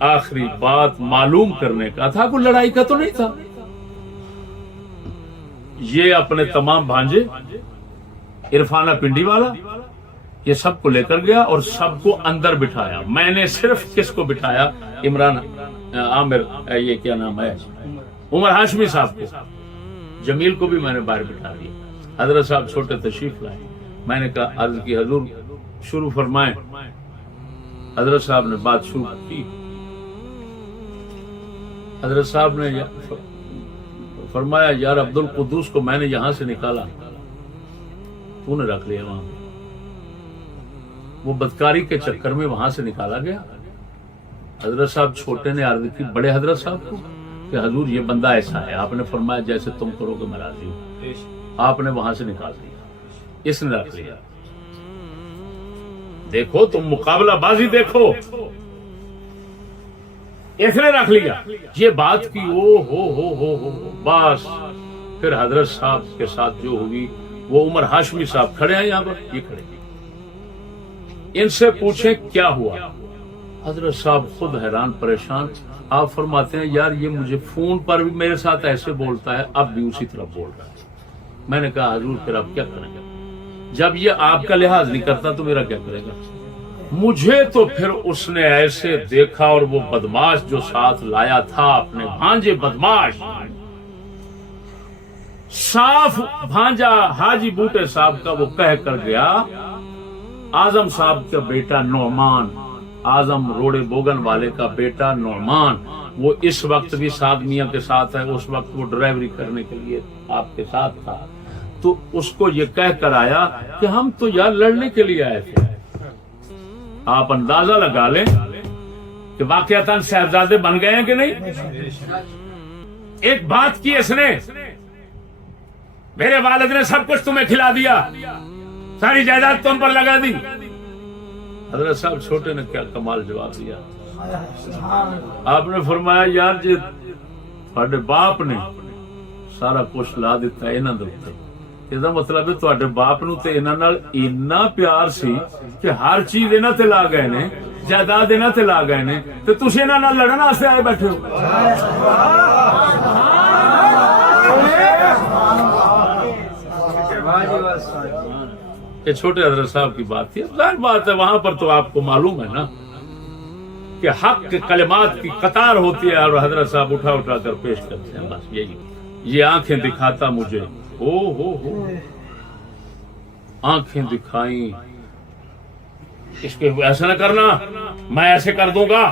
آخری بات معلوم کرنے کا تھا, کوئی لڑائی کا تو نہیں تھا. یہ اپنے تمام بھانجے, عرفانہ پنڈی والا, یہ سب کو لے کر گیا اور سب کو اندر بٹھایا. میں نے صرف کس کو بٹھایا, عمران عامر, یہ کیا نام ہے, عمر ہاشمی صاحب کو. جمیل کو بھی میں نے باہر بٹھا دیا. حضرت صاحب چھوٹے تشریف لائے. میں نے کہا عرض کی حضور شروع فرمائیں. حضرت صاحب نے بات شروع کی. حضرت صاحب نے فرمایا یار عبد القدوس کو میں نے یہاں سے نکالا, تو نے رکھ لیا وہاں, وہ بدکاری کے چکر میں وہاں سے نکالا گیا. حضرت صاحب چھوٹے نے عرض کی بڑے حضرت صاحب کو کہ حضور یہ بندہ ایسا ہے, آپ نے فرمایا جیسے تم کرو گے میں راضی ہوں. آپ نے وہاں سے نکال دیا, اس نے رکھ لیا. دیکھو تم مقابلہ بازی دیکھو, اس نے رکھ لیا. یہ بات کی ہو بس. پھر حضرت صاحب کے ساتھ جو ہوئی, وہ عمر ہاشمی صاحب کھڑے ہیں یہاں پر, یہ کھڑے, ان سے پوچھیں کیا ہوا. حضرت صاحب خود حیران پریشان. آپ فرماتے ہیں یار یہ مجھے فون پر بھی میرے ساتھ ایسے بولتا ہے, اب بھی اسی طرح بول رہا ہے. میں نے کہا حضور پھر اب کیا کریں گے, جب یہ آپ کا لحاظ نہیں کرتا تو میرا کیا کرے گا. مجھے تو پھر اس نے ایسے دیکھا, اور وہ بدماش جو ساتھ لایا تھا اپنے بھانجے, بدماش صاف بھانجا حاجی بوٹے صاحب کا, وہ کہہ کر گیا اعظم صاحب کا بیٹا نعمان, اعظم روڑے بوگن والے کا بیٹا نعمان, وہ اس وقت بھی سعد میاں کے ساتھ ہے, اس وقت وہ ڈرائیوری کرنے کے لیے آپ کے ساتھ تھا. تو اس کو یہ کہہ کر آیا کہ ہم تو یار لڑنے کے لیے آئے تھے. آپ اندازہ لگا لیں کہ واقعتاً صاحبزادے بن گئے ہیں کہ نہیں. ایک بات کی اس نے، میرے والد نے سب کچھ تمہیں کھلا دیا، ساری جائیداد تم پر لگا دی۔ حضرت صاحب چھوٹے نے کیا کمال جواب دیا، آپ نے فرمایا یار جی تھوڑے باپ نے سارا کچھ لا دیتا انہاں دے اوپر، یہ مطلب ہے تھوڑے باپ نو تے انہاں نال اتنا پیار سی کہ ہر چیز انہاں تے لا گئے نے، جائیداد انہاں تے لا گئے نے، تے تسی انہاں نال لڑن واسطے آئے بیٹھے ہو۔ یہ چھوٹے حضرت صاحب کی بات تھی، ظاہر بات ہے وہاں پر تو آپ کو معلوم ہے نا کہ حق کے کلمات کی قطار ہوتی ہے اور حضرت صاحب اٹھا اٹھا کر پیش کرتے ہیں، بس یہی۔ یہ آنکھیں دکھاتا مجھے، ہو آنکھیں دکھائیں، اس کے ایسا نہ کرنا، میں ایسے کر دوں گا،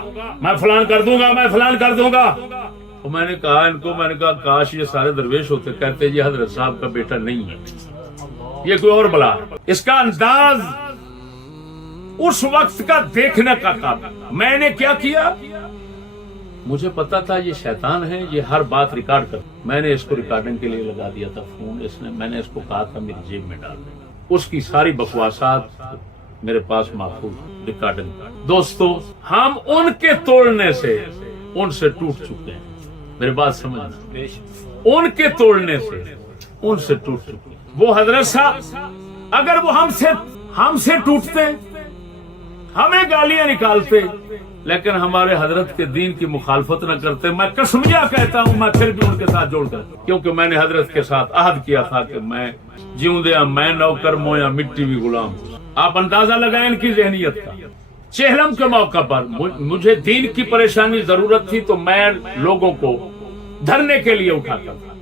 میں فلان کر دوں گا، میں فلان کر دوں گا۔ تو میں نے کہا ان کو، میں نے کہا کاش یہ سارے درویش ہوتے، کہتے یہ حضرت صاحب کا بیٹا نہیں ہے، یہ کوئی اور بلا۔ اس کا انداز اس وقت کا دیکھنے کا قابل۔ میں نے کیا کیا، مجھے پتا تھا یہ شیطان ہے، یہ ہر بات ریکارڈ کر، میں نے اس کو ریکارڈنگ کے لیے لگا دیا تھا فون، میں نے اس کو کہا تھا میری جیب میں ڈال دیں، اس کی ساری بکواسات میرے پاس محفوظ ریکارڈنگ۔ دوستو ہم ان کے توڑنے سے ان سے ٹوٹ چکے ہیں، میری بات سمجھنا، ان کے توڑنے سے ان سے ٹوٹ چکے ہیں۔ وہ حضرت صاحب اگر وہ ہم سے ٹوٹتے، ہمیں گالیاں نکالتے، لیکن ہمارے حضرت کے دین کی مخالفت نہ کرتے، میں قسمیہ کہتا ہوں میں پھر بھی ان کے ساتھ جوڑ کر، کیونکہ میں نے حضرت کے ساتھ عہد کیا تھا کہ میں جیوں دیا میں نوکر مویا مٹی بھی غلام ہوں۔ آپ اندازہ لگائیں ان کی ذہنیت کا۔ چہلم کے موقع پر مجھے دین کی پریشانی ضرورت تھی تو میں لوگوں کو دھرنے کے لیے اٹھاتا تھا۔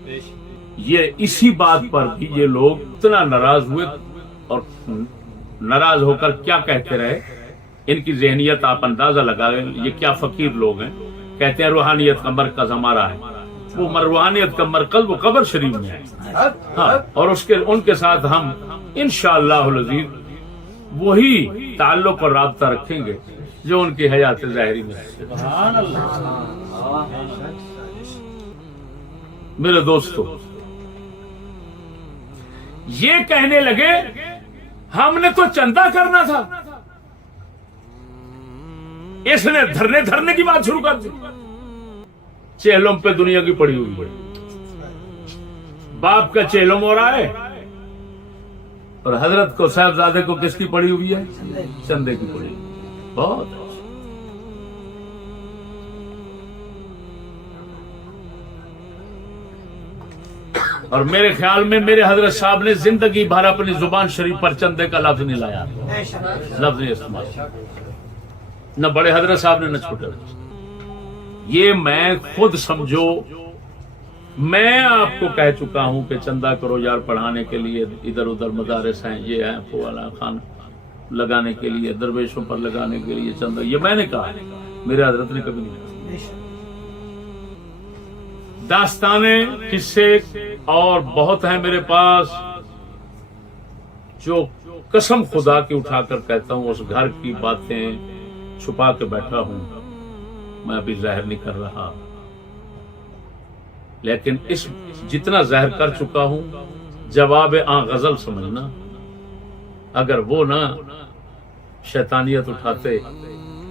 یہ اسی بات پر بھی یہ لوگ اتنا ناراض ہوئے اور ناراض ہو کر کیا کہتے رہے، ان کی ذہنیت آپ اندازہ لگائیں، یہ کیا فقیر لوگ ہیں، کہتے ہیں روحانیت کا مرکز ہمارا ہے، وہ روحانیت کا مرکز وہ قبر شریف میں ہے، ہاں، اور ان کے ساتھ ہم انشاءاللہ العزیز وہی تعلق اور رابطہ رکھیں گے جو ان کی حیات ظاہری میں ہے۔ میرے دوستو یہ کہنے لگے ہم نے تو چندہ کرنا تھا، اس نے دھرنے کی بات شروع کر دی۔ چہلم پہ دنیا کی پڑی ہوئی بڑی، باپ کا چہلم ہو رہا ہے اور حضرت کو صاحبزادے کو کس کی پڑی ہوئی ہے، چندے کی پڑی ہوئی۔ بہت اچھا۔ اور میرے خیال میں میرے حضرت صاحب نے زندگی بھر اپنی زبان شریف پر چندے کا لفظ نہیں لایا، لفظ نہیں استعمال، نہ بڑے حضرت صاحب نے نہ چھوٹے حضرت صاحب۔ یہ میں خود سمجھو، میں آپ کو کہہ چکا ہوں کہ چندہ کرو یار پڑھانے کے لیے، ادھر ادھر مدارس ہیں، یہ ہیں فوالا خان لگانے کے لیے، درویشوں پر لگانے کے لیے چندہ، یہ میں نے کہا، میرے حضرت نے کبھی نہیں کہا۔ داستانیں قصے اور بہت ہیں میرے پاس جو قسم خدا کی اٹھا کر کہتا ہوں، اس گھر کی باتیں چھپا کے بیٹھا ہوں، میں ابھی ظاہر نہیں کر رہا، لیکن اس جتنا ظاہر کر چکا ہوں جواب غزل سمجھنا، اگر وہ نہ شیطانیت اٹھاتے،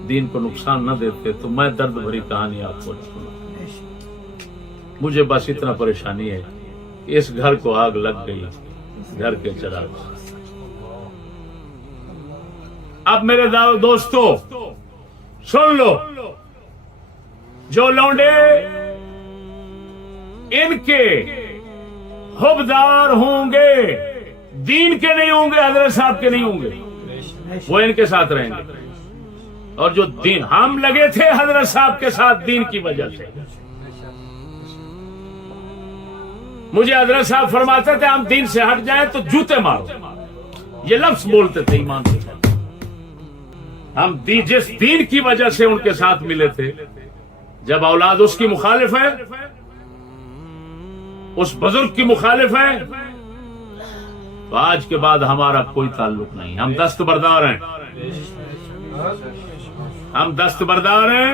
دین کو نقصان نہ دیتے تو میں درد بھری کہانی آپ کو سنا۔ مجھے بس اتنا پریشانی ہے کہ اس گھر کو آگ لگ گئی، گھر کے چراغ۔ اب میرے دوستو سن لو، جو لونڈے ان کے حبدار ہوں گے، دین کے نہیں ہوں گے، حضرت صاحب کے نہیں ہوں گے، وہ ان کے ساتھ رہیں گے، اور جو دین ہم لگے تھے حضرت صاحب کے ساتھ دین کی وجہ سے، مجھے حضرت صاحب فرماتے تھے ہم دین سے ہٹ جائیں تو جوتے مارو، یہ لفظ بولتے تھے ایمان کے ساتھ۔ ہم جس دین کی وجہ سے ان کے ساتھ ملے تھے، جب اولاد اس کی مخالف ہے، اس بزرگ کی مخالف ہے، تو آج کے بعد ہمارا کوئی تعلق نہیں، ہم دستبردار ہیں، ہم دستبردار ہیں،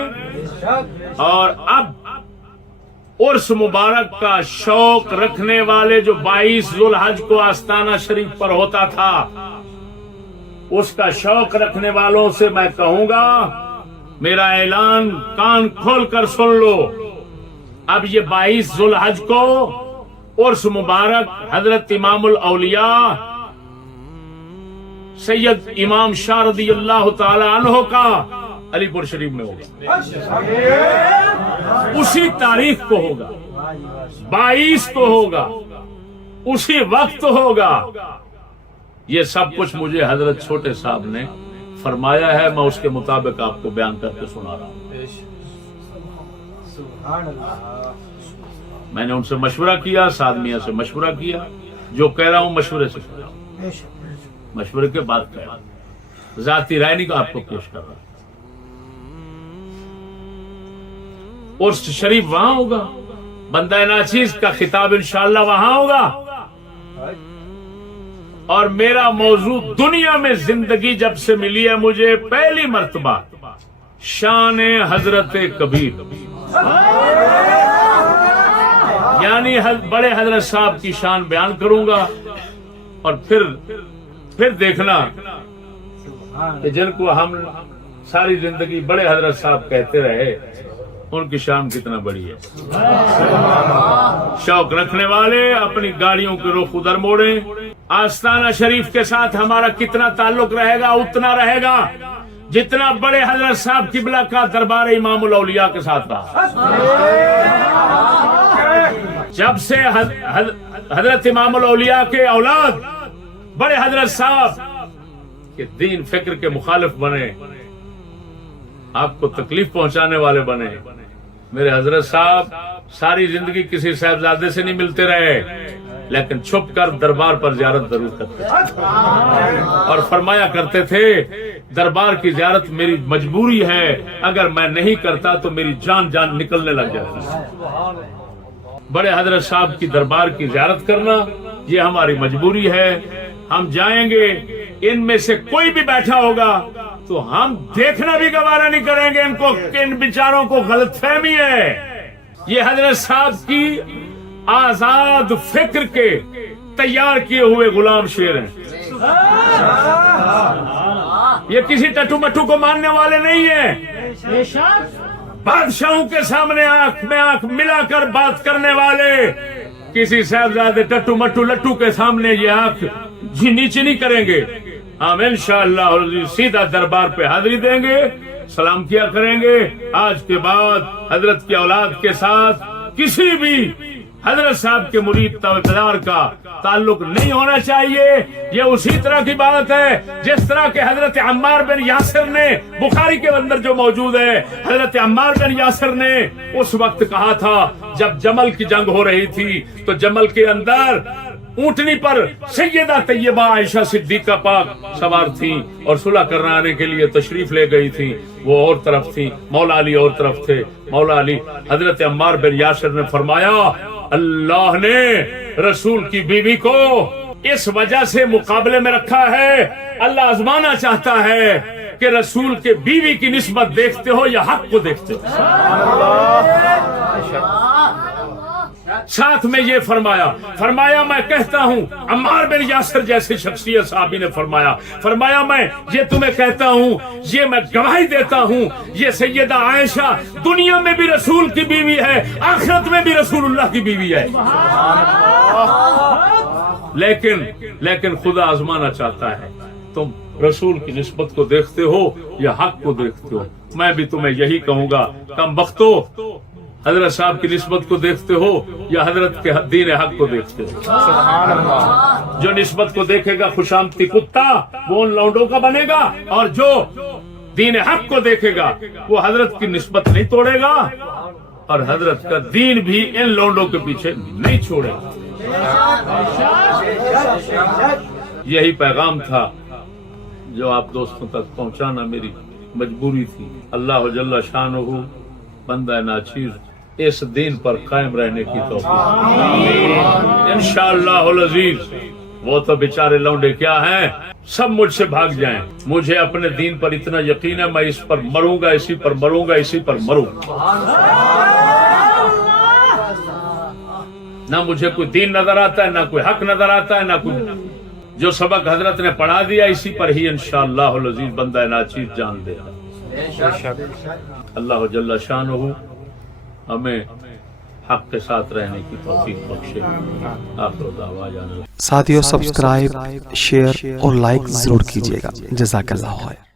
اور اب عرس مبارک کا شوق رکھنے والے جو 22 ذوالحج کو آستانہ شریف پر ہوتا تھا، اس کا شوق رکھنے والوں سے میں کہوں گا، میرا اعلان کان کھول کر سن لو، اب یہ 22 ذوالحج کو عرس مبارک حضرت امام الاولیاء سید امام شاہ رضی اللہ تعالی عنہ کا علی پور شریف میں ہوگا، اسی تاریخ کو ہوگا، 22 کو ہوگا، اسی وقت ہوگا۔ یہ سب کچھ مجھے حضرت چھوٹے صاحب نے فرمایا ہے، میں اس کے مطابق آپ کو بیان کر کے سنا رہا ہوں۔ میں نے ان سے مشورہ کیا، سعد میاں سے مشورہ کیا، جو کہہ رہا ہوں مشورے سے کہہ رہا ہوں، مشورے کے بعد کہہ رہا ہوں، ذاتی رائے نہیں کو آپ کو پیش کر رہا ہوں۔ عرس شریف وہاں ہوگا، بندہ ناچیز کا خطاب انشاءاللہ وہاں ہوگا، اور میرا موضوع دنیا میں زندگی جب سے ملی ہے مجھے پہلی مرتبہ شان حضرت کبیر، یعنی بڑے حضرت صاحب کی شان بیان کروں گا، اور پھر دیکھنا کہ جن کو ہم ساری زندگی بڑے حضرت صاحب کہتے رہے ان کی شان کتنا بڑی ہے۔ شوق رکھنے والے اپنی گاڑیوں کے رخ ادھر موڑیں، آستانہ شریف کے ساتھ ہمارا کتنا تعلق رہے گا اتنا رہے گا جتنا بڑے حضرت صاحب قبلہ کا دربار امام الاولیاء کے ساتھ رہا۔ جب سے حضرت امام الاولیاء کے اولاد بڑے حضرت صاحب کے دین فکر کے مخالف بنے، آپ کو تکلیف پہنچانے والے بنے، میرے حضرت صاحب ساری زندگی کسی صاحبزادے سے نہیں ملتے رہے، لیکن چھپ کر دربار پر زیارت ضرور کرتے تھے، اور فرمایا کرتے تھے دربار کی زیارت میری مجبوری ہے، اگر میں نہیں کرتا تو میری جان نکلنے لگ جاتی۔ بڑے حضرت صاحب کی دربار کی زیارت کرنا یہ ہماری مجبوری ہے، ہم جائیں گے، ان میں سے کوئی بھی بیٹھا ہوگا تو ہم دیکھنا بھی گوارا نہیں کریں گے ان بیچاروں کو غلط فہمی ہے، یہ حضرت صاحب کی آزاد فکر کے تیار کیے ہوئے غلام شیر ہیں، یہ کسی ٹٹو مٹو کو ماننے والے نہیں ہیں، بادشاہوں کے سامنے آنکھ میں آنکھ ملا کر بات کرنے والے، کسی صاحبزادے ٹٹو مٹو لٹو کے سامنے یہ آنکھ نیچے نہیں کریں گے، ہم انشاءاللہ سیدھا دربار پہ حاضری دیں گے، سلام کیا کریں گے۔ آج کے بعد حضرت کی اولاد کے ساتھ کسی بھی حضرت صاحب کے مرید تابعدار کا تعلق نہیں ہونا چاہیے، یہ اسی طرح کی بات ہے جس طرح کہ حضرت عمار بن یاسر نے، بخاری کے اندر جو موجود ہے، حضرت عمار بن یاسر نے اس وقت کہا تھا جب جمل کی جنگ ہو رہی تھی تو جمل کے اندر اونٹنی پر سیدہ طیبہ عائشہ صدیقہ پاک سوار تھیں اور صلح کرانے کے لیے تشریف لے گئی تھیں، وہ اور طرف تھیں، مولا علی اور طرف تھے، مولا علی حضرت عمار بن یاسر نے فرمایا اللہ نے رسول کی بیوی کو اس وجہ سے مقابلے میں رکھا ہے، اللہ آزمانا چاہتا ہے کہ رسول کے بیوی کی نسبت دیکھتے ہو یا حق کو دیکھتے ہو۔ ساتھ میں یہ فرمایا میں کہتا ہوں، عمار بن یاسر جیسے شخصیت صحابی نے فرمایا میں یہ تمہیں کہتا ہوں، یہ میں گواہی دیتا ہوں، یہ سیدہ عائشہ دنیا میں بھی رسول کی بیوی ہے، آخرت میں بھی رسول اللہ کی بیوی ہے، لیکن خدا آزمانا چاہتا ہے تم رسول کی نسبت کو دیکھتے ہو یا حق کو دیکھتے ہو۔ میں بھی تمہیں یہی کہوں گا، کم بختو حضرت صاحب کی نسبت کو دیکھتے ہو یا حضرت کے دین حق کو دیکھتے ہو؟ سبحان اللہ۔ جو نسبت کو دیکھے گا خوشامتی کتا وہ ان لونڈوں کا بنے گا، اور جو دین حق کو دیکھے گا وہ حضرت کی نسبت نہیں توڑے گا، اور حضرت کا دین بھی ان لونڈوں کے پیچھے نہیں چھوڑے گا۔ یہی پیغام تھا جو آپ دوستوں تک پہنچانا میری مجبوری تھی۔ اللہ جل شانہ بندہ ناچیز اس دین پر قائم رہنے کی توفیق انشاءاللہ العزیز۔ وہ تو بیچارے لونڈے کیا ہیں، سب مجھ سے بھاگ جائیں، مجھے اپنے دین پر اتنا یقین ہے میں اس پر مروں گا، اسی پر مروں گا، اسی پر مروں گا۔ نہ مجھے کوئی دین نظر آتا ہے، نہ کوئی حق نظر آتا ہے، نہ کوئی جو سبق حضرت نے پڑھا دیا اسی پر ہی انشاءاللہ العزیز بندہ ناچیز جان دے گا۔ اللہ جل شانہ ہمیں حق کے ساتھ رہنے کی توفیق بخشے۔ آخر دعوانا ساتھیو سبسکرائب، شیئر اور لائک ضرور کیجیے گا۔ جزاک اللہ خیر۔